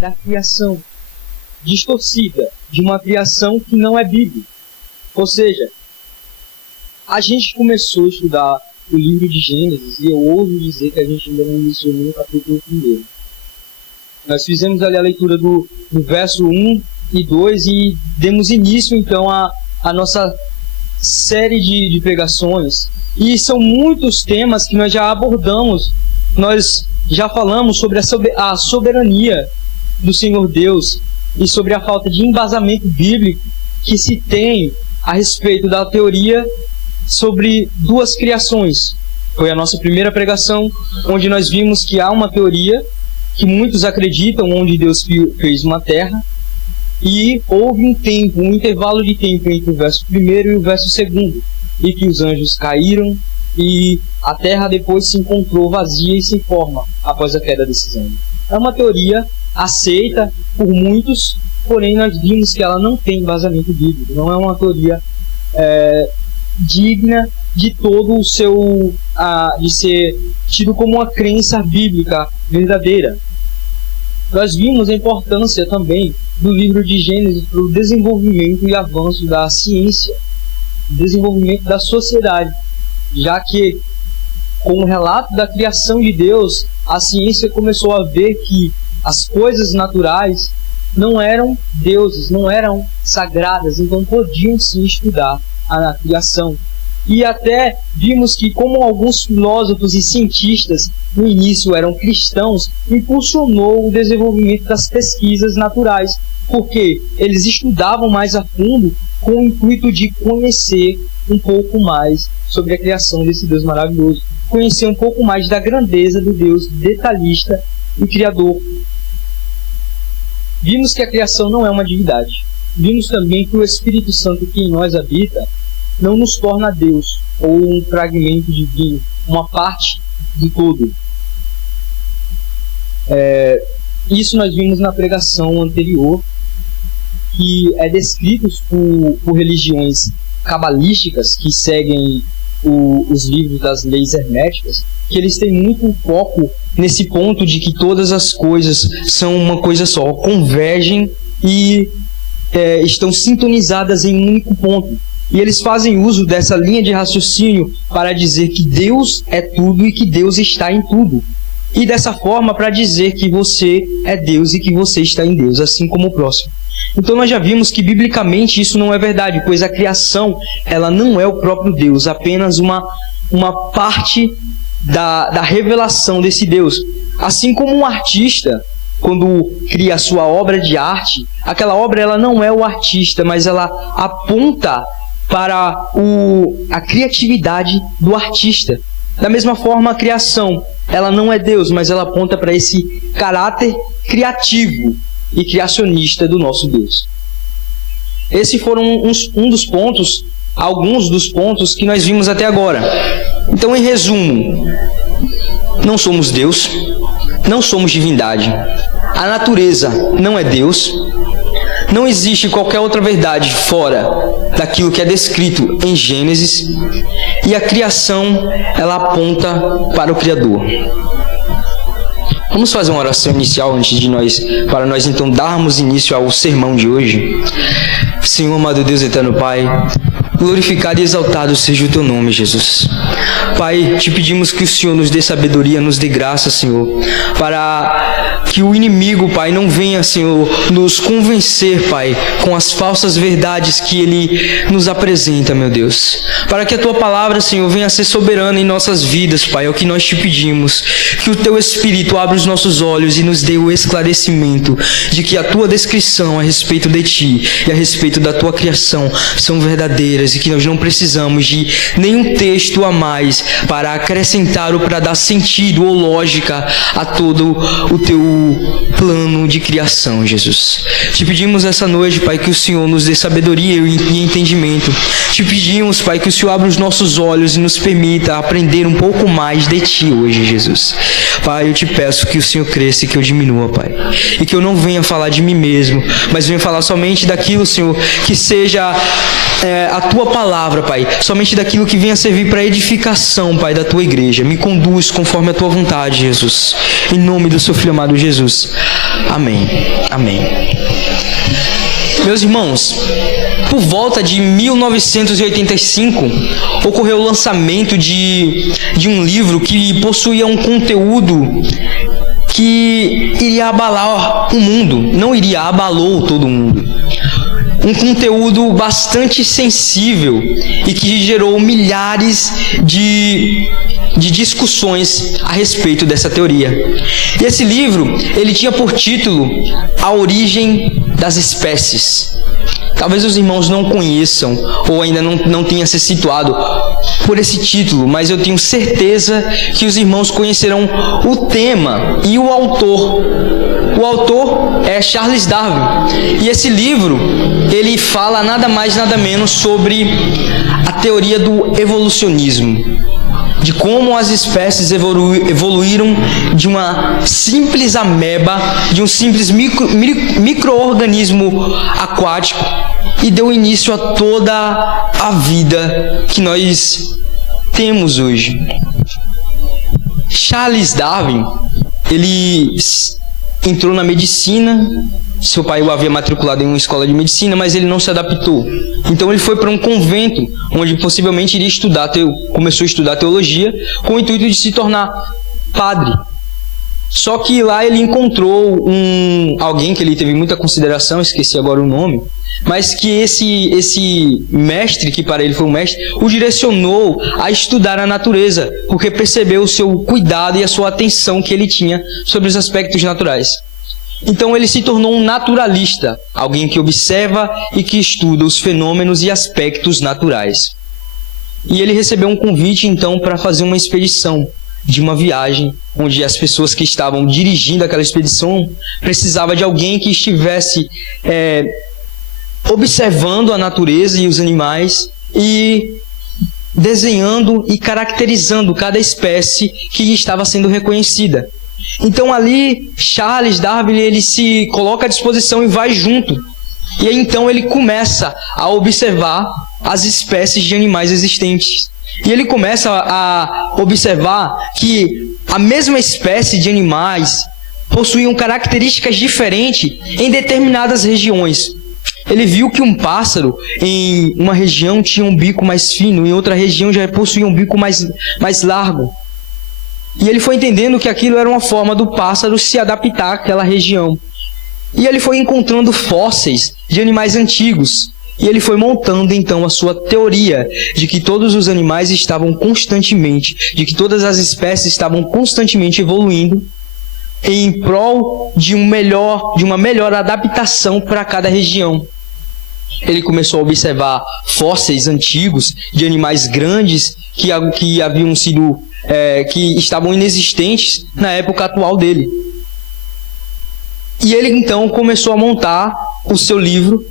da criação distorcida, de uma criação que não é bíblica. Ou seja, a gente começou a estudar o livro de Gênesis e eu ouso dizer que a gente ainda não iniciou no capítulo 1. Nós fizemos ali a leitura do verso 1 e 2 e demos início então à nossa série de pregações. E são muitos temas que nós já abordamos. Nós já falamos sobre a soberania do Senhor Deus e sobre a falta de embasamento bíblico que se tem a respeito da teoria sobre duas criações. Foi a nossa primeira pregação, onde nós vimos que há uma teoria que muitos acreditam, onde Deus fez uma terra, e houve um intervalo de tempo entre o verso 1 e o verso 2, e que os anjos caíram, e a terra depois se encontrou vazia e sem forma, após a queda desses anjos. É uma teoria aceita por muitos, porém nós vimos que ela não tem embasamento bíblico, não é uma teoria digna de todo o seu de ser tido como uma crença bíblica verdadeira. Nós vimos a importância também do livro de Gênesis para o desenvolvimento e avanço da ciência, desenvolvimento da sociedade, já que com o relato da criação de Deus, a ciência começou a ver que as coisas naturais não eram deuses, não eram sagradas, então podiam sim estudar a criação. E até vimos que, como alguns filósofos e cientistas no início eram cristãos, impulsionou o desenvolvimento das pesquisas naturais, porque eles estudavam mais a fundo com o intuito de conhecer um pouco mais sobre a criação desse Deus maravilhoso, conhecer um pouco mais da grandeza do Deus detalhista e criador. Vimos que a criação não é uma divindade. Vimos também que o Espírito Santo que em nós habita não nos torna Deus, ou um fragmento divino, uma parte de todo. Isso nós vimos na pregação anterior, que é descrito por religiões cabalísticas que seguem os livros das leis herméticas, que eles têm muito foco nesse ponto de que todas as coisas são uma coisa só, convergem e estão sintonizadas em um único ponto. E eles fazem uso dessa linha de raciocínio para dizer que Deus é tudo e que Deus está em tudo. E dessa forma para dizer que você é Deus e que você está em Deus, assim como o próximo. Então nós já vimos que biblicamente isso não é verdade, pois a criação ela não é o próprio Deus, apenas uma parte da revelação desse Deus. Assim como um artista, quando cria a sua obra de arte, aquela obra ela não é o artista, mas ela aponta para a criatividade do artista. Da mesma forma, a criação, ela não é Deus, mas ela aponta para esse caráter criativo e criacionista do nosso Deus. Esses foram alguns dos pontos que nós vimos até agora. Então, em resumo, não somos Deus, não somos divindade, a natureza não é Deus, não existe qualquer outra verdade fora daquilo que é descrito em Gênesis, e a criação, ela aponta para o Criador. Vamos fazer uma oração inicial para nós então darmos início ao sermão de hoje. Senhor, amado Deus, eterno Pai, glorificado e exaltado seja o Teu nome, Jesus. Pai, te pedimos que o Senhor nos dê sabedoria, nos dê graça, Senhor, para que o inimigo, Pai, não venha, Senhor, nos convencer, Pai, com as falsas verdades que ele nos apresenta, meu Deus. Para que a Tua palavra, Senhor, venha a ser soberana em nossas vidas, Pai, é o que nós te pedimos. Que o Teu Espírito abra os nossos olhos e nos dê o esclarecimento de que a Tua descrição a respeito de Ti e a respeito da Tua criação são verdadeiras e que nós não precisamos de nenhum texto a mais para acrescentar ou para dar sentido ou lógica a todo o Teu plano de criação, Jesus. Te pedimos essa noite, Pai, que o Senhor nos dê sabedoria e entendimento. Te pedimos, Pai, que o Senhor abra os nossos olhos e nos permita aprender um pouco mais de Ti hoje, Jesus. Pai, eu te peço que o Senhor cresça e que eu diminua, Pai. E que eu não venha falar de mim mesmo, mas venha falar somente daquilo, Senhor, que seja a Tua palavra, Pai, somente daquilo que venha servir para edificação, Pai, da Tua igreja. Me conduz conforme a Tua vontade, Jesus. Em nome do Seu Filho amado Jesus. Amém. Amém. Meus irmãos, por volta de 1985, ocorreu o lançamento de um livro que possuía um conteúdo que iria abalar o mundo. Não iria, abalou todo mundo. Um conteúdo bastante sensível e que gerou milhares de discussões a respeito dessa teoria. E esse livro, ele tinha por título A Origem das Espécies. Talvez os irmãos não conheçam ou ainda não tenham se situado por esse título, mas eu tenho certeza que os irmãos conhecerão o tema e o autor. O autor é Charles Darwin. E esse livro, ele fala nada mais nada menos sobre a teoria do evolucionismo, de como as espécies evoluíram de uma simples ameba, de um simples micro-organismo aquático, e deu início a toda a vida que nós temos hoje. Charles Darwin, ele entrou na medicina. Seu pai o havia matriculado em uma escola de medicina, mas ele não se adaptou. Então ele foi para um convento, onde possivelmente iria começou a estudar teologia, com o intuito de se tornar padre. Só que lá ele encontrou alguém que ele teve muita consideração, esqueci agora o nome, mas que esse mestre, que para ele foi um mestre, o direcionou a estudar a natureza, porque percebeu o seu cuidado e a sua atenção que ele tinha sobre os aspectos naturais. Então ele se tornou um naturalista, alguém que observa e que estuda os fenômenos e aspectos naturais. E ele recebeu um convite então para fazer uma expedição, de uma viagem, onde as pessoas que estavam dirigindo aquela expedição precisavam de alguém que estivesse observando a natureza e os animais e desenhando e caracterizando cada espécie que estava sendo reconhecida. Então ali Charles Darwin, ele se coloca à disposição e vai junto. E aí, então ele começa a observar as espécies de animais existentes. E ele começa a observar que a mesma espécie de animais possuíam características diferentes em determinadas regiões. Ele viu que um pássaro em uma região tinha um bico mais fino, em outra região já possuía um bico mais largo. E ele foi entendendo que aquilo era uma forma do pássaro se adaptar àquela região. E ele foi encontrando fósseis de animais antigos. E ele foi montando então a sua teoria de que todos os animais estavam constantemente, de que todas as espécies estavam constantemente evoluindo em prol de uma melhor adaptação para cada região. Ele começou a observar fósseis antigos de animais grandes que haviam sido que estavam inexistentes na época atual dele. E ele então começou a montar o seu livro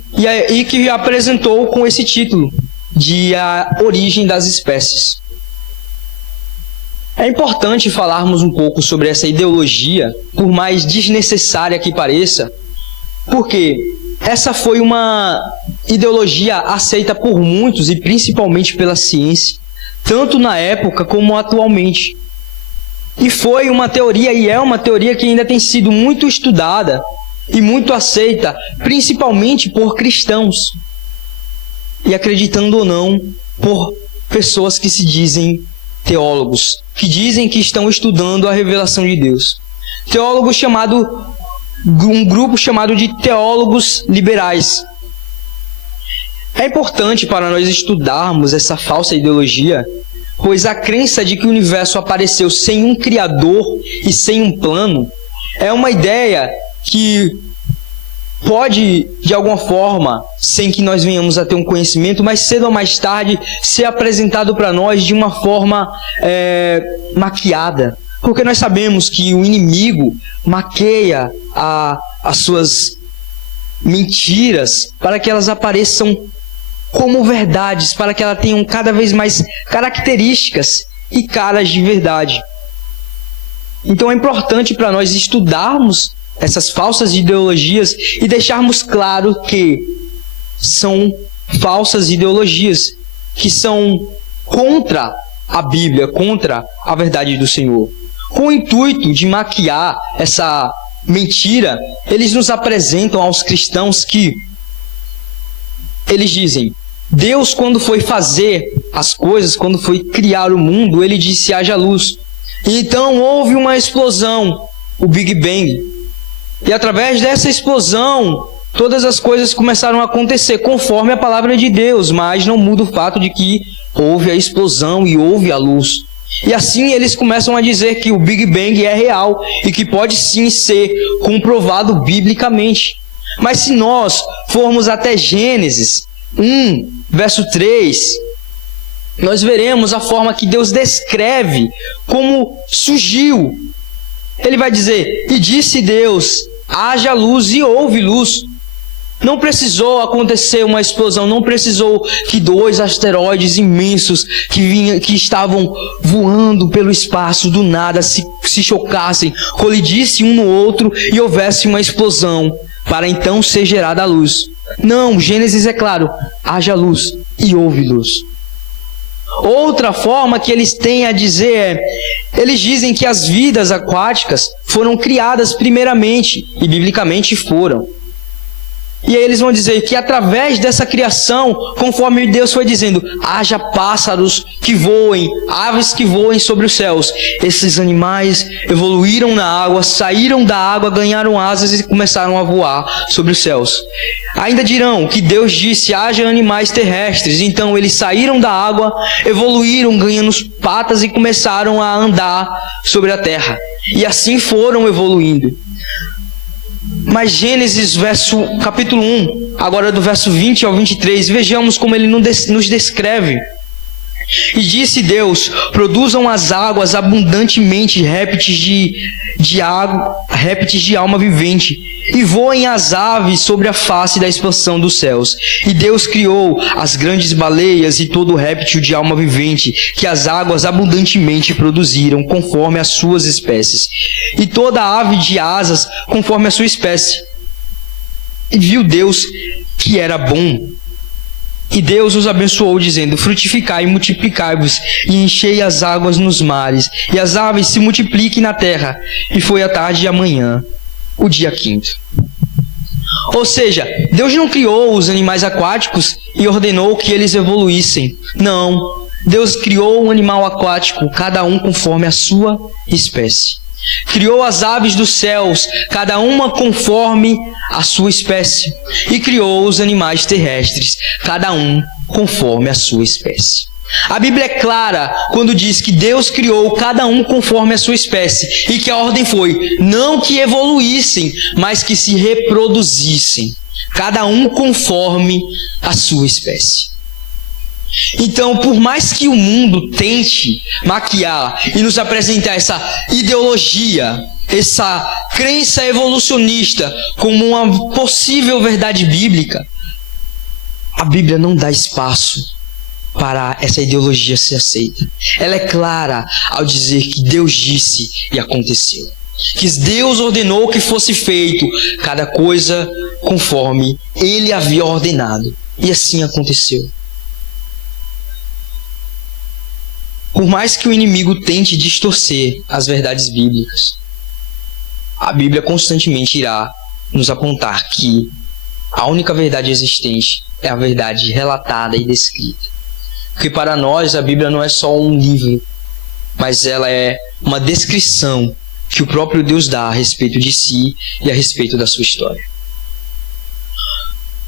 e que apresentou com esse título de A Origem das Espécies. É importante falarmos um pouco sobre essa ideologia, por mais desnecessária que pareça, porque essa foi uma ideologia aceita por muitos e principalmente pela ciência, tanto na época como atualmente. E foi uma teoria, e é uma teoria que ainda tem sido muito estudada e muito aceita, principalmente por cristãos. E acreditando ou não, por pessoas que se dizem teólogos, que dizem que estão estudando a revelação de Deus. Um grupo chamado de teólogos liberais. É importante para nós estudarmos essa falsa ideologia, pois a crença de que o universo apareceu sem um criador e sem um plano é uma ideia que pode, de alguma forma, sem que nós venhamos a ter um conhecimento, mais cedo ou mais tarde, ser apresentado para nós de uma forma maquiada. Porque nós sabemos que o inimigo maqueia as suas mentiras para que elas apareçam como verdades, para que elas tenham cada vez mais características e caras de verdade. Então é importante para nós estudarmos essas falsas ideologias e deixarmos claro que são falsas ideologias que são contra a Bíblia, contra a verdade do Senhor. Com o intuito de maquiar essa mentira, eles nos apresentam aos cristãos que eles dizem: Deus, quando foi fazer as coisas, quando foi criar o mundo, ele disse: haja luz. E então houve uma explosão, o Big Bang. E através dessa explosão, todas as coisas começaram a acontecer conforme a palavra de Deus, mas não muda o fato de que houve a explosão e houve a luz. E assim eles começam a dizer que o Big Bang é real e que pode sim ser comprovado biblicamente. Mas se nós formos até Gênesis 1, verso 3, nós veremos a forma que Deus descreve como surgiu. Ele vai dizer: e disse Deus, haja luz, e houve luz. Não precisou acontecer uma explosão, não precisou que 2 asteroides imensos que estavam voando pelo espaço do nada se chocassem, colidissem um no outro e houvesse uma explosão para então ser gerada a luz. Não, Gênesis é claro: haja luz e houve luz. Outra forma que eles têm a dizer é: eles dizem que as vidas aquáticas foram criadas primeiramente, e biblicamente foram. E aí eles vão dizer que através dessa criação, conforme Deus foi dizendo, haja pássaros que voem, aves que voem sobre os céus. Esses animais evoluíram na água, saíram da água, ganharam asas e começaram a voar sobre os céus. Ainda dirão que Deus disse, haja animais terrestres. Então eles saíram da água, evoluíram, ganhando patas e começaram a andar sobre a terra. E assim foram evoluindo. Mas Gênesis, capítulo 1, agora do verso 20 ao 23, vejamos como ele nos descreve. E disse Deus, produzam as águas abundantemente répteis de alma vivente, e voem as aves sobre a face da expansão dos céus. E Deus criou as grandes baleias e todo réptil de alma vivente, que as águas abundantemente produziram, conforme as suas espécies, e toda ave de asas, conforme a sua espécie. E viu Deus que era bom. E Deus os abençoou, dizendo, frutificai e multiplicai-vos, e enchei as águas nos mares, e as aves se multipliquem na terra. E foi a tarde e a manhã, o dia 5º. Ou seja, Deus não criou os animais aquáticos e ordenou que eles evoluíssem. Não, Deus criou um animal aquático, cada um conforme a sua espécie. Criou as aves dos céus, cada uma conforme a sua espécie. E criou os animais terrestres, cada um conforme a sua espécie. A Bíblia é clara quando diz que Deus criou cada um conforme a sua espécie. E que a ordem foi, não que evoluíssem, mas que se reproduzissem. Cada um conforme a sua espécie. Então, por mais que o mundo tente maquiar e nos apresentar essa ideologia, essa crença evolucionista como uma possível verdade bíblica, a Bíblia não dá espaço para essa ideologia ser aceita. Ela é clara ao dizer que Deus disse e aconteceu. Que Deus ordenou que fosse feito cada coisa conforme Ele havia ordenado. E assim aconteceu. Por mais que o inimigo tente distorcer as verdades bíblicas, a Bíblia constantemente irá nos apontar que a única verdade existente é a verdade relatada e descrita. Porque para nós a Bíblia não é só um livro, mas ela é uma descrição que o próprio Deus dá a respeito de si e a respeito da sua história.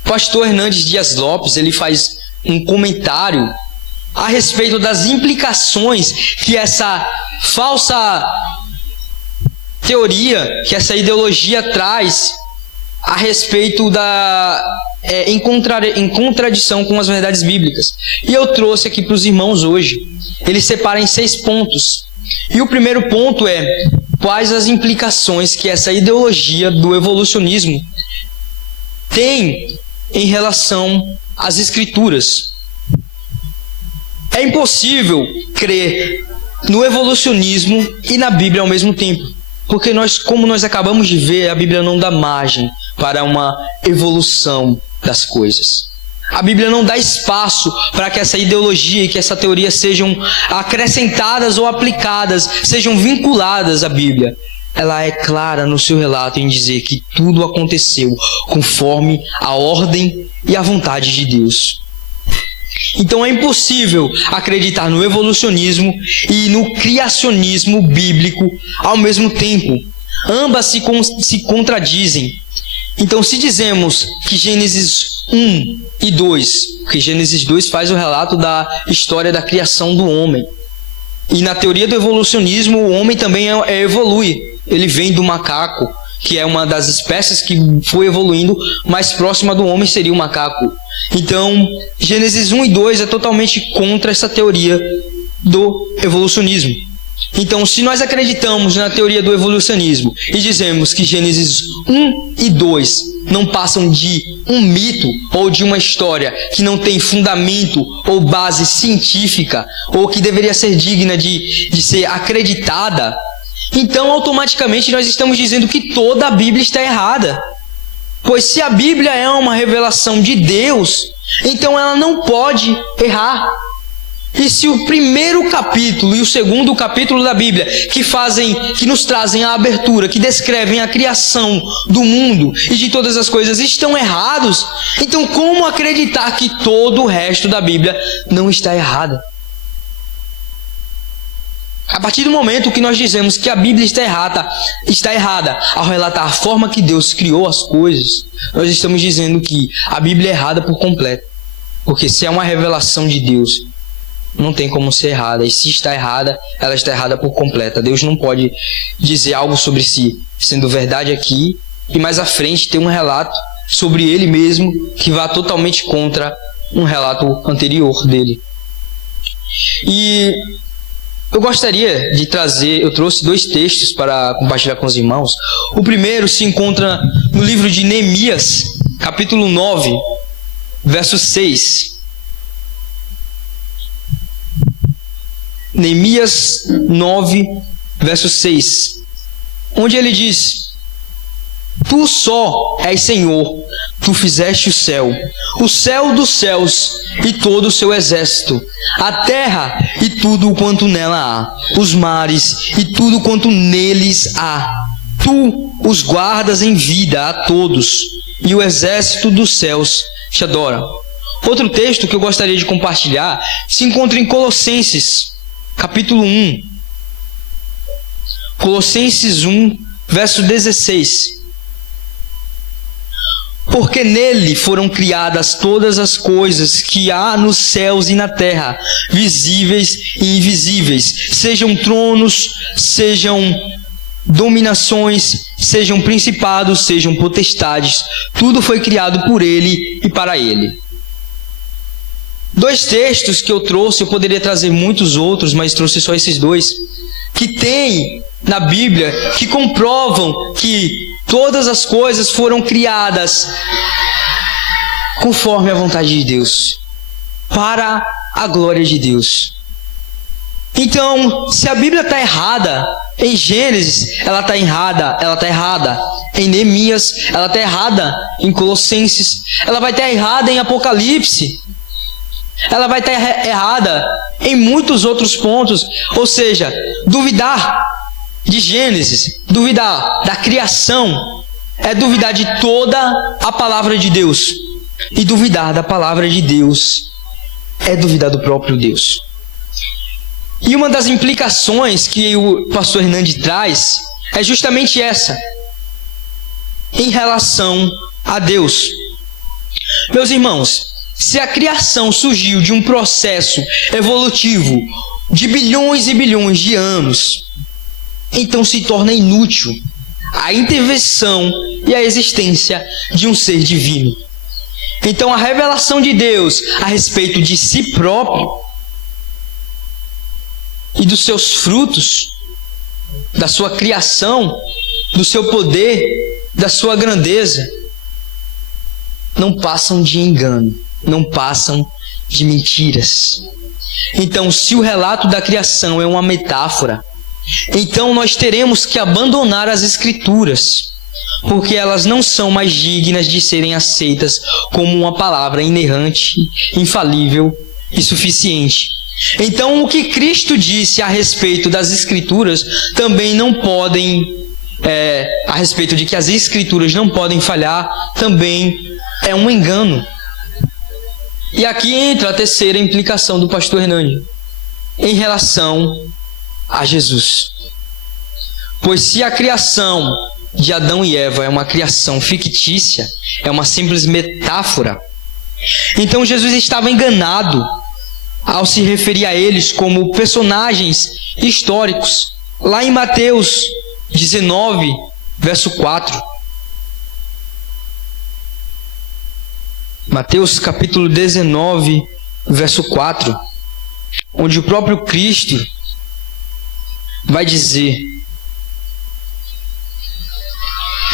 O pastor Hernandes Dias Lopes, ele faz um comentário a respeito das implicações que essa falsa teoria, que essa ideologia traz a respeito em contradição com as verdades bíblicas. E eu trouxe aqui para os irmãos hoje. Ele separa em 6 pontos. E o primeiro ponto é: quais as implicações que essa ideologia do evolucionismo tem em relação às Escrituras. É impossível crer no evolucionismo e na Bíblia ao mesmo tempo. Porque como nós acabamos de ver, a Bíblia não dá margem para uma evolução das coisas. A Bíblia não dá espaço para que essa ideologia e que essa teoria sejam acrescentadas ou aplicadas, sejam vinculadas à Bíblia. Ela é clara no seu relato em dizer que tudo aconteceu conforme a ordem e a vontade de Deus. Então é impossível acreditar no evolucionismo e no criacionismo bíblico ao mesmo tempo. Ambas se contradizem. Então, se dizemos que Gênesis 1 e 2, que Gênesis 2 faz o relato da história da criação do homem, e na teoria do evolucionismo o homem também evolui. Ele vem do macaco, que é uma das espécies que foi evoluindo, mais próxima do homem seria o macaco. Então, Gênesis 1 e 2 é totalmente contra essa teoria do evolucionismo. Então, se nós acreditamos na teoria do evolucionismo e dizemos que Gênesis 1 e 2 não passam de um mito ou de uma história que não tem fundamento ou base científica ou que deveria ser digna de ser acreditada, então automaticamente nós estamos dizendo que toda a Bíblia está errada. Pois se a Bíblia é uma revelação de Deus, então ela não pode errar. E se o primeiro capítulo e o segundo capítulo da Bíblia, que nos trazem a abertura, que descrevem a criação do mundo e de todas as coisas, estão errados, então como acreditar que todo o resto da Bíblia não está errado? A partir do momento que nós dizemos que a Bíblia está errada ao relatar a forma que Deus criou as coisas, nós estamos dizendo que a Bíblia é errada por completo. Porque se é uma revelação de Deus, não tem como ser errada. E se está errada, ela está errada por completa. Deus não pode dizer algo sobre si, sendo verdade aqui, e mais à frente ter um relato sobre Ele mesmo que vá totalmente contra um relato anterior dele. E eu gostaria de eu trouxe 2 textos para compartilhar com os irmãos. O primeiro se encontra no livro de Neemias, capítulo 9, verso 6. Neemias 9, verso 6, onde ele diz: Tu só és Senhor, tu fizeste o céu dos céus e todo o seu exército, a terra e tudo quanto nela há, os mares e tudo quanto neles há. Tu os guardas em vida a todos, e o exército dos céus te adora. Outro texto que eu gostaria de compartilhar se encontra em Colossenses, capítulo 1. Colossenses 1, verso 16. Porque nele foram criadas todas as coisas que há nos céus e na terra, visíveis e invisíveis, sejam tronos, sejam dominações, sejam principados, sejam potestades, tudo foi criado por ele e para ele. 2 textos que eu trouxe, eu poderia trazer muitos outros, mas trouxe só esses 2, que tem na Bíblia, que comprovam que todas as coisas foram criadas conforme a vontade de Deus, para a glória de Deus. Então, se a Bíblia está errada em Gênesis, ela está errada em Neemias, ela está errada em Colossenses, ela vai estar errada em Apocalipse, ela vai estar errada em muitos outros pontos. Ou seja, duvidar de Gênesis, duvidar da criação, é duvidar de toda a palavra de Deus. E duvidar da palavra de Deus é duvidar do próprio Deus. E uma das implicações que o pastor Hernandes traz é justamente essa, em relação a Deus. Meus irmãos, se a criação surgiu de um processo evolutivo de bilhões e bilhões de anos, então se torna inútil a intervenção e a existência de um ser divino. Então a revelação de Deus a respeito de si próprio e dos seus frutos, da sua criação, do seu poder, da sua grandeza, não passam de engano, não passam de mentiras. Então, se o relato da criação é uma metáfora, então nós teremos que abandonar as Escrituras, porque elas não são mais dignas de serem aceitas como uma palavra inerrante, infalível e suficiente. Então, o que Cristo disse a respeito das Escrituras também não podem, a respeito de que as Escrituras não podem falhar, também é um engano. E aqui entra a terceira implicação do pastor Hernandes, em relação a Jesus. Pois se a criação de Adão e Eva é uma criação fictícia, é uma simples metáfora, então Jesus estava enganado ao se referir a eles como personagens históricos. Lá em Mateus 19, verso 4. Mateus capítulo 19, verso 4, onde o próprio Cristo vai dizer,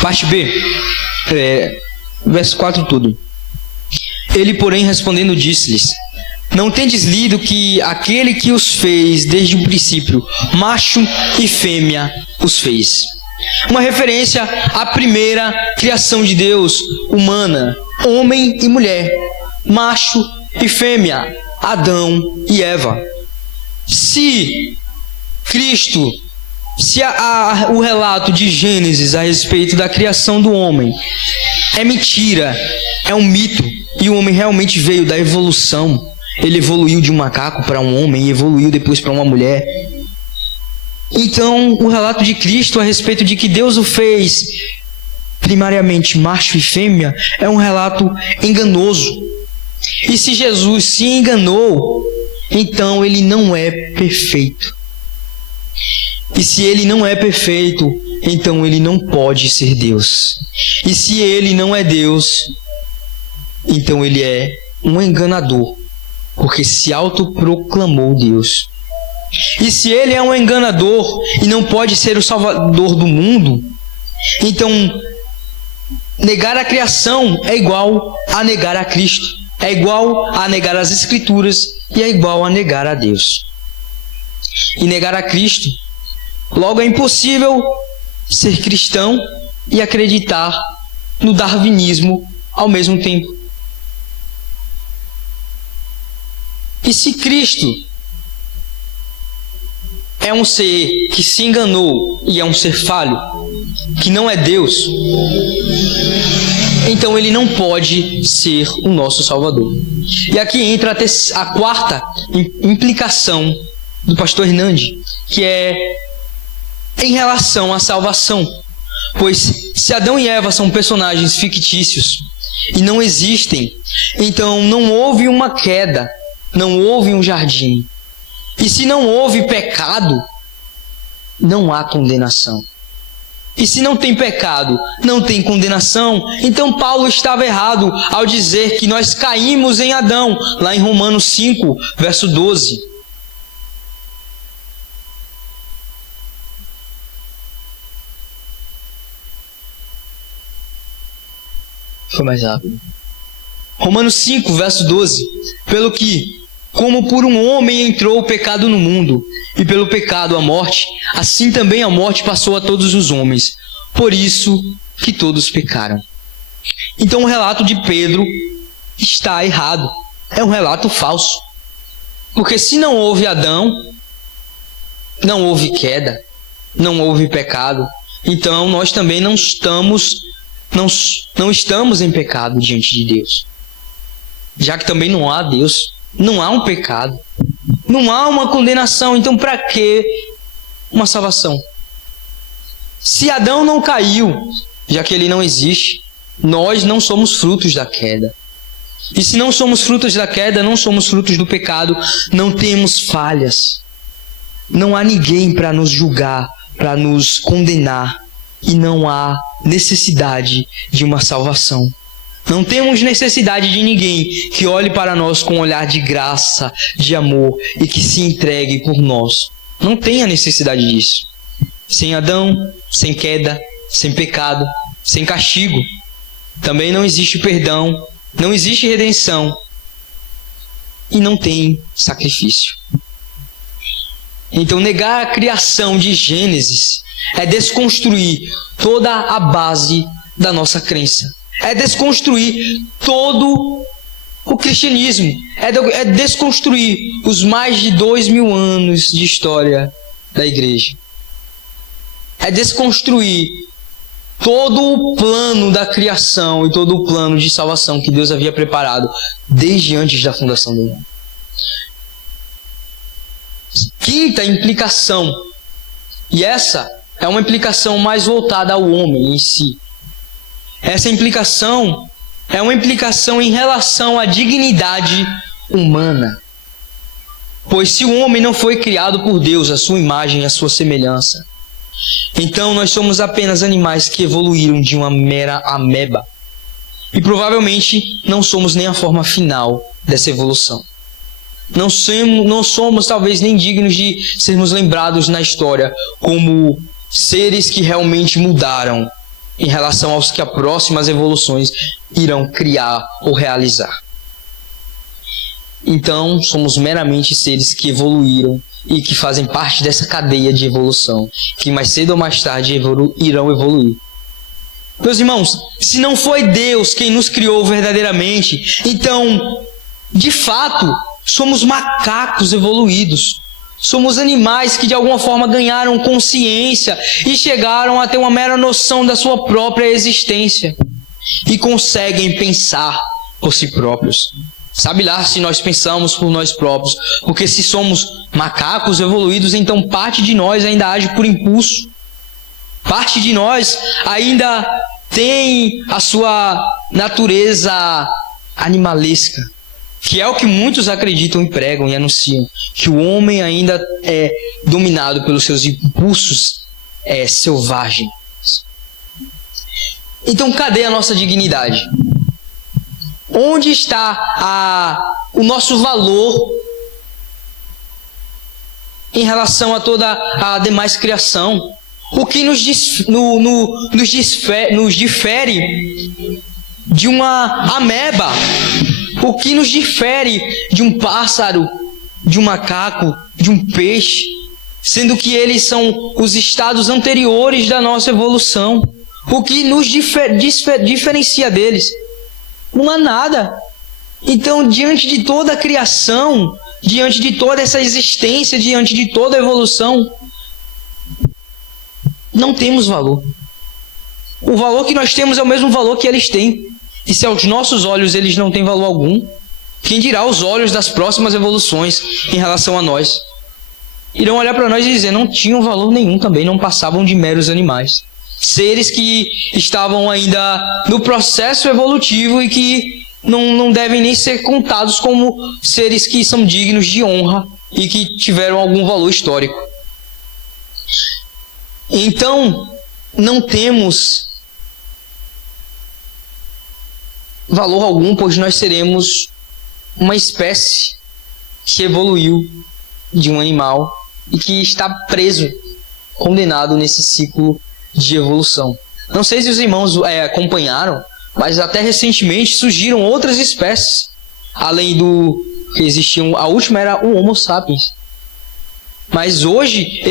parte B, verso 4 tudo. Ele, porém, respondendo, disse-lhes: não tendes lido que aquele que os fez desde o princípio, macho e fêmea os fez? Uma referência à primeira criação de Deus, humana, homem e mulher, macho e fêmea, Adão e Eva. Se Cristo, o relato de Gênesis a respeito da criação do homem é mentira, é um mito, e o homem realmente veio da evolução, ele evoluiu de um macaco para um homem e evoluiu depois para uma mulher. Então, o relato de Cristo a respeito de que Deus o fez primariamente macho e fêmea é um relato enganoso. E se Jesus se enganou, então ele não é perfeito. E se ele não é perfeito, então ele não pode ser Deus. E se ele não é Deus, então ele é um enganador, porque se autoproclamou Deus. E se ele é um enganador e não pode ser o salvador do mundo, então negar a criação é igual a negar a Cristo, é igual a negar as Escrituras e é igual a negar a Deus. E negar a Cristo, logo é impossível ser cristão e acreditar no darwinismo ao mesmo tempo. E se Cristo é um ser que se enganou e é um ser falho, que não é Deus, então ele não pode ser o nosso Salvador. E aqui entra a quarta implicação do pastor Hernandes, que é em relação à salvação. Pois se Adão e Eva são personagens fictícios e não existem, então não houve uma queda, não houve um jardim. E se não houve pecado, não há condenação. E se não tem pecado, não tem condenação, então Paulo estava errado ao dizer que nós caímos em Adão, lá em Romanos 5, verso 12. Foi mais rápido. Romanos 5, verso 12. Pelo que, como por um homem entrou o pecado no mundo, e pelo pecado a morte, assim também a morte passou a todos os homens, por isso que todos pecaram. Então o relato de Pedro está errado, é um relato falso. Porque se não houve Adão, não houve queda, não houve pecado, então nós também não estamos em pecado diante de Deus. Já que também não há Deus, não há um pecado, não há uma condenação, então para que uma salvação? Se Adão não caiu, já que ele não existe, nós não somos frutos da queda. E se não somos frutos da queda, não somos frutos do pecado, não temos falhas. Não há ninguém para nos julgar, para nos condenar, e não há necessidade de uma salvação. Não temos necessidade de ninguém que olhe para nós com um olhar de graça, de amor e que se entregue por nós. Não tem a necessidade disso. Sem Adão, sem queda, sem pecado, sem castigo, também não existe perdão, não existe redenção e não tem sacrifício. Então, negar a criação de Gênesis é desconstruir toda a base da nossa crença. É desconstruir todo o cristianismo. É desconstruir os mais de 2000 anos de história da igreja. É desconstruir todo o plano da criação e todo o plano de salvação que Deus havia preparado desde antes da fundação do mundo. Quinta implicação, e essa é uma implicação mais voltada ao homem em si. Essa implicação é uma implicação em relação à dignidade humana. Pois se o homem não foi criado por Deus, a sua imagem e a sua semelhança, então nós somos apenas animais que evoluíram de uma mera ameba. E provavelmente não somos nem a forma final dessa evolução. Não somos talvez nem dignos de sermos lembrados na história como seres que realmente mudaram em relação aos que as próximas evoluções irão criar ou realizar. Então, somos meramente seres que evoluíram e que fazem parte dessa cadeia de evolução, que mais cedo ou mais tarde irão evoluir. Meus irmãos, se não foi Deus quem nos criou verdadeiramente, então, de fato, somos macacos evoluídos. Somos animais que de alguma forma ganharam consciência e chegaram a ter uma mera noção da sua própria existência e conseguem pensar por si próprios. Sabe lá se nós pensamos por nós próprios, porque se somos macacos evoluídos, então parte de nós ainda age por impulso. Parte de nós ainda tem a sua natureza animalesca, que é o que muitos acreditam e pregam e anunciam, que o homem ainda é dominado pelos seus impulsos selvagens. Então, cadê a nossa dignidade? Onde está o nosso valor em relação a toda a demais criação? O que nos difere de uma ameba? O que nos difere de um pássaro, de um macaco, de um peixe, sendo que eles são os estados anteriores da nossa evolução? O que nos diferencia deles? Não há nada. Então, diante de toda a criação, diante de toda essa existência, diante de toda a evolução, não temos valor. O valor que nós temos é o mesmo valor que eles têm. E se aos nossos olhos eles não têm valor algum, quem dirá os olhos das próximas evoluções em relação a nós? Irão olhar para nós e dizer, não tinham valor nenhum também, não passavam de meros animais. Seres que estavam ainda no processo evolutivo e que não devem nem ser contados como seres que são dignos de honra e que tiveram algum valor histórico. Então, não temos valor algum, pois nós seremos uma espécie que evoluiu de um animal e que está preso, condenado nesse ciclo de evolução. Não sei se os irmãos acompanharam, mas até recentemente surgiram outras espécies, além do que existiam. A última era o Homo sapiens. Mas hoje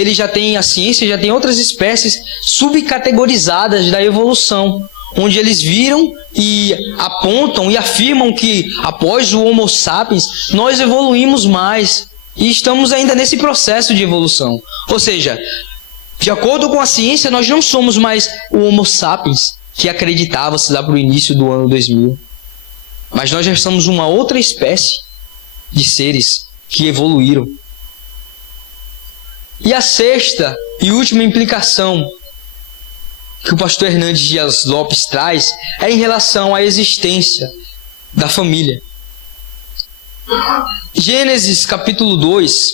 a ciência já tem outras espécies subcategorizadas da evolução, onde eles viram e apontam e afirmam que após o Homo sapiens nós evoluímos mais e estamos ainda nesse processo de evolução. Ou seja, de acordo com a ciência, nós não somos mais o Homo sapiens que acreditava-se lá para o início do ano 2000, mas nós já somos uma outra espécie de seres que evoluíram. E a sexta e última implicação que o pastor Hernandes Dias Lopes traz é em relação à existência da família. Gênesis capítulo 2,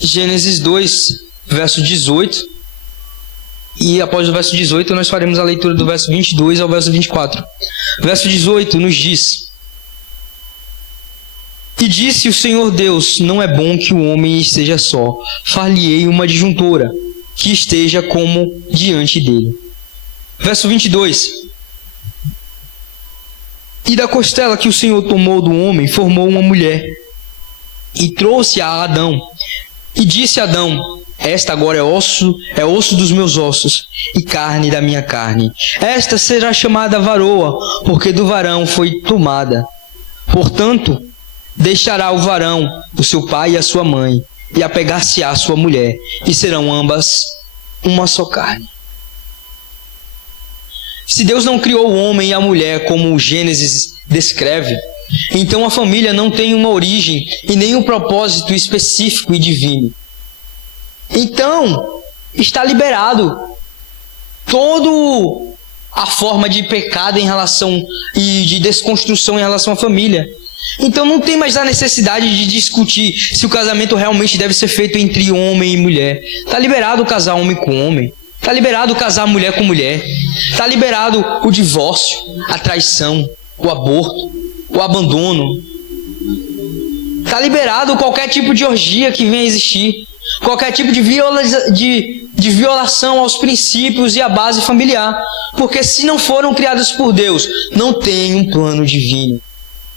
Gênesis 2, verso 18, e após o verso 18 nós faremos a leitura do verso 22 ao verso 24. Verso 18 nos diz: E disse o Senhor Deus, não é bom que o homem esteja só, far-lhe-ei uma adjuntora, que esteja como diante dele. Verso 22. E da costela que o Senhor tomou do homem, formou uma mulher, e trouxe a Adão. E disse Adão: Esta agora é osso dos meus ossos e carne da minha carne. Esta será chamada varoa, porque do varão foi tomada. Portanto, deixará o varão o seu pai e a sua mãe, e apegar-se-á à sua mulher, e serão ambas uma só carne. Se Deus não criou o homem e a mulher como o Gênesis descreve, então a família não tem uma origem e nem um propósito específico e divino. Então, está liberado toda a forma de pecado em relação e de desconstrução em relação à família. Então não tem mais a necessidade de discutir se o casamento realmente deve ser feito entre homem e mulher. Está liberado casar homem com homem. Está liberado casar mulher com mulher. Está liberado o divórcio, a traição, o aborto, o abandono. Está liberado qualquer tipo de orgia que venha a existir. Qualquer tipo de violação aos princípios e à base familiar. Porque se não foram criados por Deus, não tem um plano divino.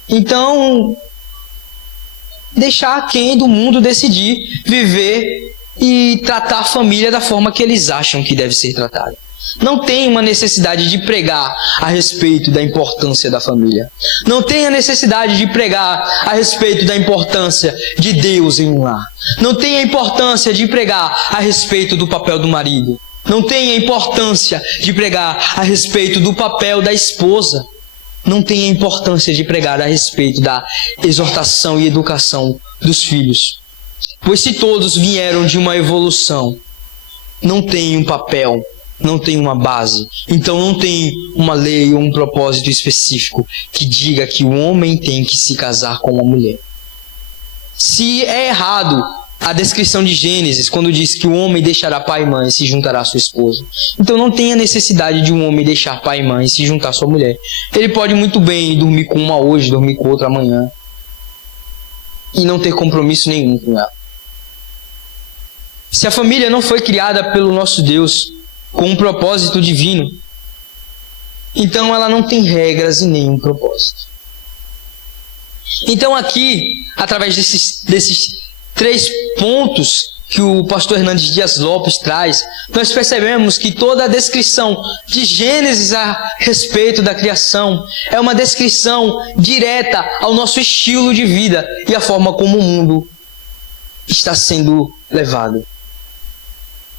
Então, deixar quem do mundo decidir viver e tratar a família da forma que eles acham que deve ser tratada. Não tem uma necessidade de pregar a respeito da importância da família. Não tem a necessidade de pregar a respeito da importância de Deus em um lar. Não tem a importância de pregar a respeito do papel do marido. Não tem a importância de pregar a respeito do papel da esposa. Não tem a importância de pregar a respeito da exortação e educação dos filhos. Pois se todos vieram de uma evolução, não tem um papel, não tem uma base. Então não tem uma lei ou um propósito específico que diga que o homem tem que se casar com uma mulher. Se é errado a descrição de Gênesis, quando diz que o homem deixará pai e mãe e se juntará à sua esposa, então não tem a necessidade de um homem deixar pai e mãe e se juntar à sua mulher. Ele pode muito bem dormir com uma hoje, dormir com outra amanhã, e não ter compromisso nenhum com ela. Se a família não foi criada pelo nosso Deus com um propósito divino, então ela não tem regras e nenhum propósito. Então aqui, através desses 3 pontos que o pastor Hernandes Dias Lopes traz, nós percebemos que toda a descrição de Gênesis a respeito da criação é uma descrição direta ao nosso estilo de vida e a forma como o mundo está sendo levado.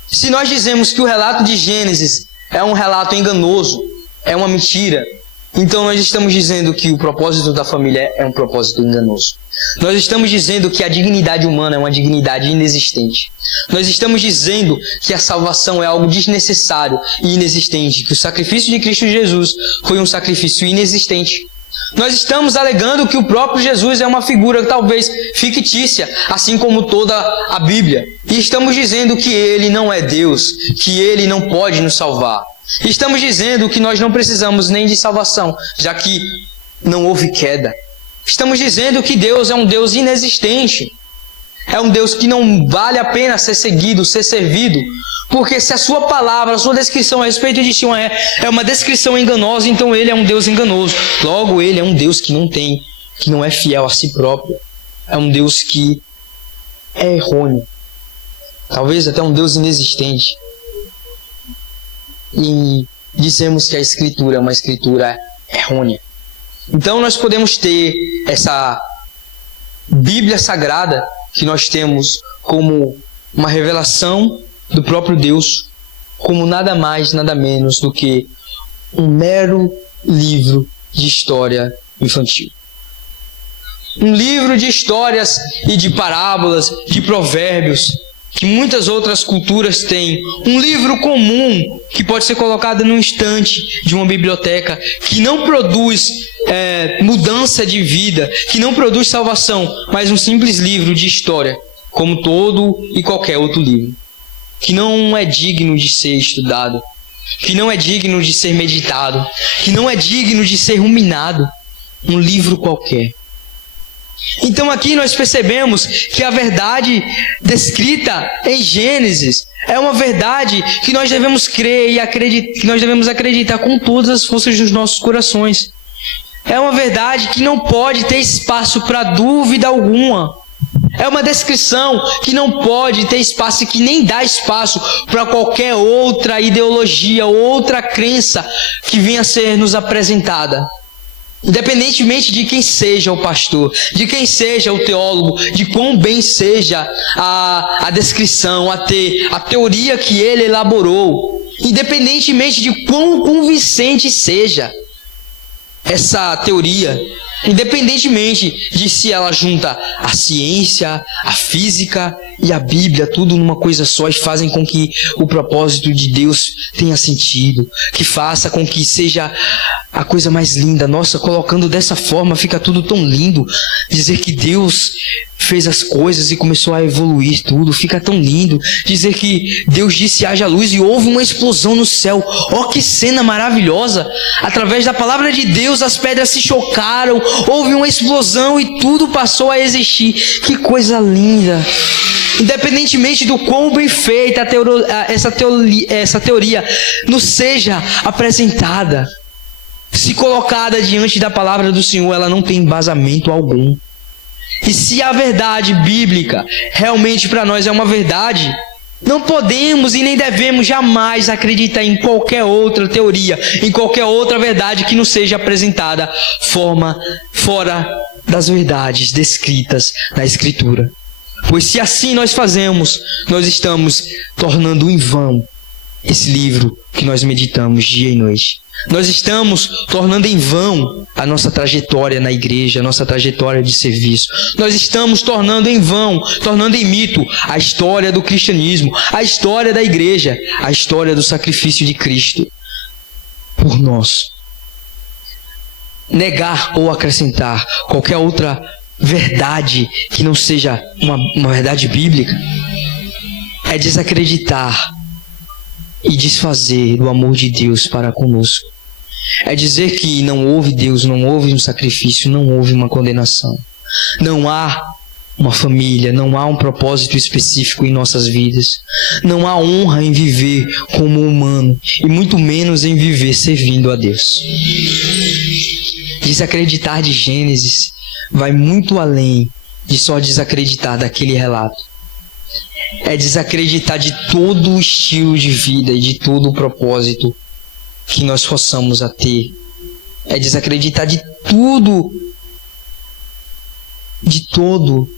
Se nós dizemos que o relato de Gênesis é um relato enganoso, é uma mentira, então nós estamos dizendo que o propósito da família é um propósito enganoso. Nós estamos dizendo que a dignidade humana é uma dignidade inexistente. Nós estamos dizendo que a salvação é algo desnecessário e inexistente, que o sacrifício de Cristo Jesus foi um sacrifício inexistente. Nós estamos alegando que o próprio Jesus é uma figura talvez fictícia, assim como toda a Bíblia. E estamos dizendo que Ele não é Deus, que Ele não pode nos salvar. Estamos dizendo que nós não precisamos nem de salvação, já que não houve queda. Estamos dizendo que Deus é um Deus inexistente. É um Deus que não vale a pena ser seguido, ser servido. Porque se a sua palavra, a sua descrição a respeito de si é uma descrição enganosa, então Ele é um Deus enganoso. Logo, Ele é um Deus que não é fiel a si próprio. É um Deus que é errôneo. Talvez até um Deus inexistente. E dizemos que a Escritura é uma Escritura errônea. Então nós podemos ter essa Bíblia Sagrada que nós temos como uma revelação do próprio Deus, como nada mais, nada menos do que um mero livro de história infantil. Um livro de histórias e de parábolas, de provérbios, que muitas outras culturas têm. Um livro comum que pode ser colocado num estante de uma biblioteca, que não produz mudança de vida, que não produz salvação, mas um simples livro de história, como todo e qualquer outro livro, que não é digno de ser estudado, que não é digno de ser meditado, que não é digno de ser ruminado. Um livro qualquer. Então aqui nós percebemos que a verdade descrita em Gênesis é uma verdade que nós devemos crer e acreditar, que nós devemos acreditar com todas as forças dos nossos corações. É uma verdade que não pode ter espaço para dúvida alguma. É uma descrição que não pode ter espaço e que nem dá espaço para qualquer outra ideologia, outra crença que venha a ser nos apresentada. Independentemente de quem seja o pastor, de quem seja o teólogo, de quão bem seja a descrição, a teoria que ele elaborou, independentemente de quão convincente seja essa teoria, independentemente de se ela junta a ciência, a física e a Bíblia, tudo numa coisa só, e fazem com que o propósito de Deus tenha sentido, que faça com que seja a coisa mais linda. Nossa, colocando dessa forma fica tudo tão lindo. Dizer que Deus fez as coisas e começou a evoluir tudo, fica tão lindo. Dizer que Deus disse haja luz e houve uma explosão no céu. Oh, que cena maravilhosa! Através da palavra de Deus as pedras se chocaram, houve uma explosão e tudo passou a existir. Que coisa linda! Independentemente do quão bem feita essa teoria nos seja apresentada, se colocada diante da palavra do Senhor, ela não tem embasamento algum. E se a verdade bíblica realmente para nós é uma verdade, não podemos e nem devemos jamais acreditar em qualquer outra teoria, em qualquer outra verdade que nos seja apresentada fora das verdades descritas na Escritura. Pois se assim nós fazemos, nós estamos tornando em vão esse livro que nós meditamos dia e noite. Nós estamos tornando em vão a nossa trajetória na igreja, a nossa trajetória de serviço. Nós estamos tornando em vão, tornando em mito a história do cristianismo, a história da igreja, a história do sacrifício de Cristo por nós. Negar ou acrescentar qualquer outra verdade que não seja uma verdade bíblica é desacreditar e desfazer do amor de Deus para conosco. É dizer que não houve Deus, não houve um sacrifício, não houve uma condenação. Não há uma família, não há um propósito específico em nossas vidas. Não há honra em viver como humano e muito menos em viver servindo a Deus. Desacreditar de Gênesis vai muito além de só desacreditar daquele relato. É desacreditar de todo o estilo de vida e de todo o propósito que nós possamos a ter. É desacreditar de tudo, de todo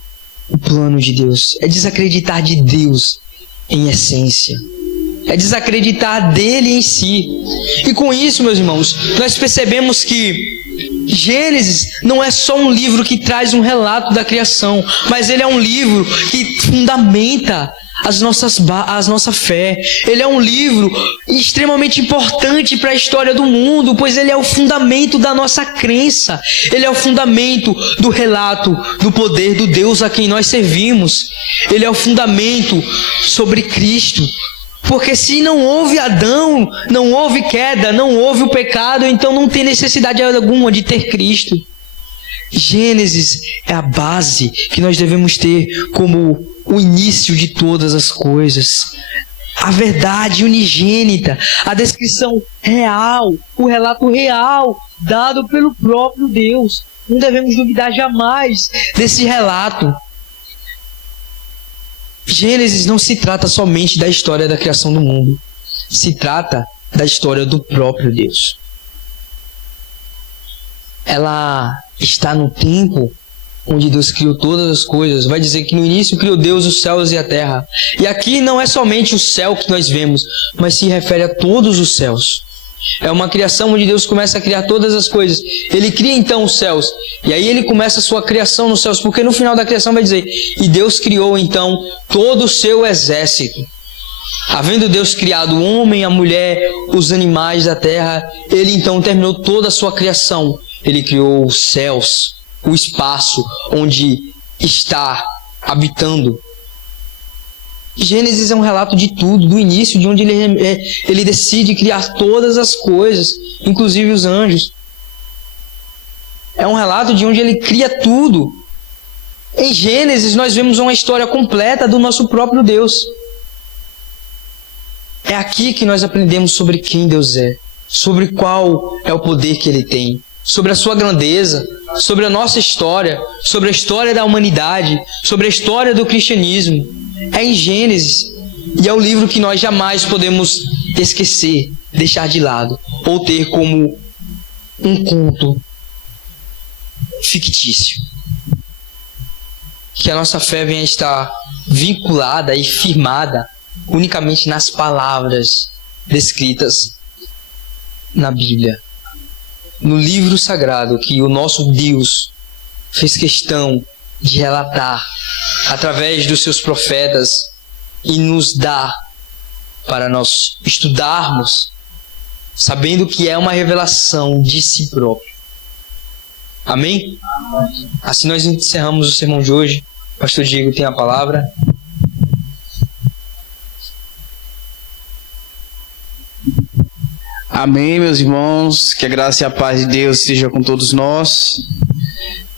o plano de Deus. É desacreditar de Deus em essência. É desacreditar dele em si. E com isso, meus irmãos, nós percebemos que Gênesis não é só um livro que traz um relato da criação, mas ele é um livro que fundamenta a nossa fé. Ele é um livro extremamente importante para a história do mundo, pois ele é o fundamento da nossa crença. Ele é o fundamento do relato do poder do Deus a quem nós servimos. Ele é o fundamento sobre Cristo. Porque se não houve Adão, não houve queda, não houve o pecado, então não tem necessidade alguma de ter Cristo. Gênesis é a base que nós devemos ter como o início de todas as coisas. A verdade unigênita, a descrição real, o relato real dado pelo próprio Deus. Não devemos duvidar jamais desse relato. Gênesis não se trata somente da história da criação do mundo. Se trata da história do próprio Deus. Ela está no tempo onde Deus criou todas as coisas. Vai dizer que no início criou Deus os céus e a terra. E aqui não é somente o céu que nós vemos, mas se refere a todos os céus. É uma criação onde Deus começa a criar todas as coisas. Ele cria então os céus. E aí ele começa a sua criação nos céus. Porque no final da criação vai dizer: e Deus criou então todo o seu exército. Havendo Deus criado o homem, a mulher, os animais da terra, ele então terminou toda a sua criação. Ele criou os céus, o espaço onde está habitando. Gênesis é um relato de tudo, do início, de onde ele decide criar todas as coisas, inclusive os anjos. É um relato de onde ele cria tudo. Em Gênesis nós vemos uma história completa do nosso próprio Deus. É aqui que nós aprendemos sobre quem Deus é, sobre qual é o poder que ele tem, sobre a sua grandeza, sobre a nossa história, sobre a história da humanidade, sobre a história do cristianismo. É em Gênesis. E é um livro que nós jamais podemos esquecer, deixar de lado, ou ter como um conto fictício. Que a nossa fé venha estar vinculada e firmada unicamente nas palavras descritas na Bíblia, no livro sagrado que o nosso Deus fez questão de relatar através dos seus profetas e nos dá para nós estudarmos, sabendo que é uma revelação de si próprio. Amém? Assim nós encerramos o sermão de hoje. Pastor Diego tem a palavra. Amém, meus irmãos. Que a graça e a paz de Deus esteja com todos nós.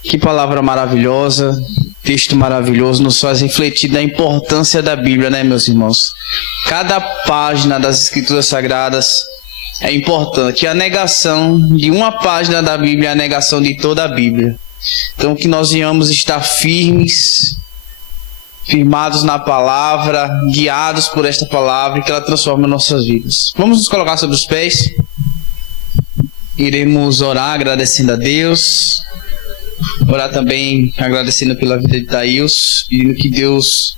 Que palavra maravilhosa, texto maravilhoso, nos faz refletir da importância da Bíblia, né, meus irmãos? Cada página das Escrituras Sagradas é importante. A negação de uma página da Bíblia é a negação de toda a Bíblia. Então, que nós venhamos estar firmados na palavra, guiados por esta palavra, e que ela transforme nossas vidas. Vamos nos colocar sobre os pés. Iremos orar agradecendo a Deus. Orar também agradecendo pela vida de Thaís, pedindo que Deus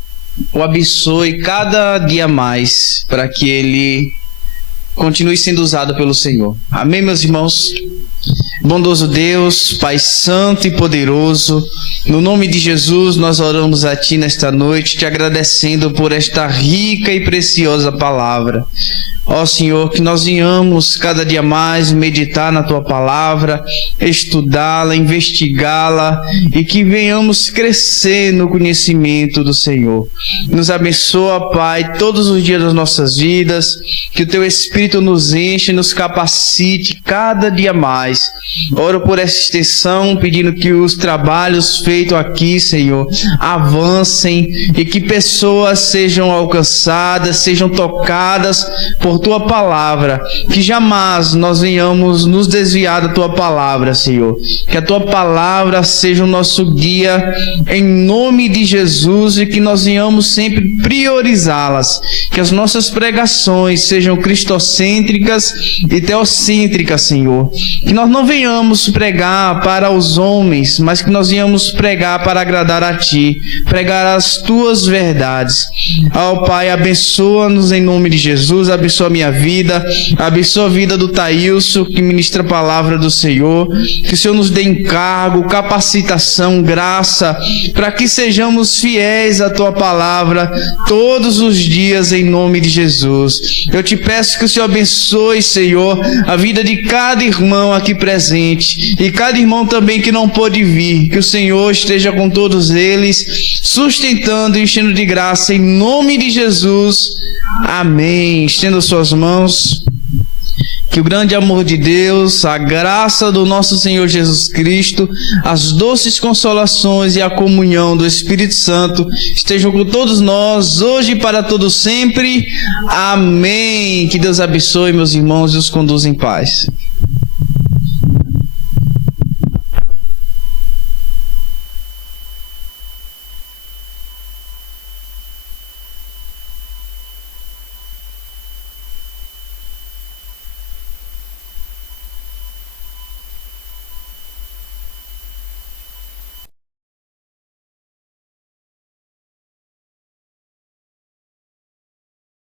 o abençoe cada dia mais, para que ele continue sendo usado pelo Senhor. Amém, meus irmãos? Bondoso Deus, Pai Santo e Poderoso, no nome de Jesus nós oramos a Ti nesta noite, te agradecendo por esta rica e preciosa palavra. Ó Senhor, que nós venhamos cada dia mais meditar na Tua palavra, estudá-la, investigá-la, e que venhamos crescer no conhecimento do Senhor. Nos abençoa, Pai, todos os dias das nossas vidas, que o Teu Espírito nos enche, nos capacite cada dia mais. Oro por essa extensão, pedindo que os trabalhos feitos aqui, Senhor, avancem e que pessoas sejam alcançadas, sejam tocadas por Tua palavra, que jamais nós venhamos nos desviar da Tua palavra, Senhor. Que a Tua palavra seja o nosso guia em nome de Jesus, e que nós venhamos sempre priorizá-las. Que as nossas pregações sejam cristocêntricas e teocêntricas, Senhor. Que nós não venhamos pregar para os homens, mas que nós venhamos pregar para agradar a Ti, pregar as Tuas verdades. Ó Pai, abençoa-nos em nome de Jesus, abençoa a minha vida, abençoa a vida do Thailson, que ministra a palavra do Senhor. Que o Senhor nos dê encargo, capacitação, graça, para que sejamos fiéis à Tua palavra todos os dias em nome de Jesus. Eu te peço que o Senhor abençoe, Senhor, a vida de cada irmão aqui presente e cada irmão também que não pôde vir. Que o Senhor esteja com todos eles, sustentando e enchendo de graça em nome de Jesus. Amém. Estenda suas mãos. Que o grande amor de Deus, a graça do nosso Senhor Jesus Cristo, as doces consolações e a comunhão do Espírito Santo estejam com todos nós, hoje e para todos sempre. Amém. Que Deus abençoe, meus irmãos, e os conduza em paz.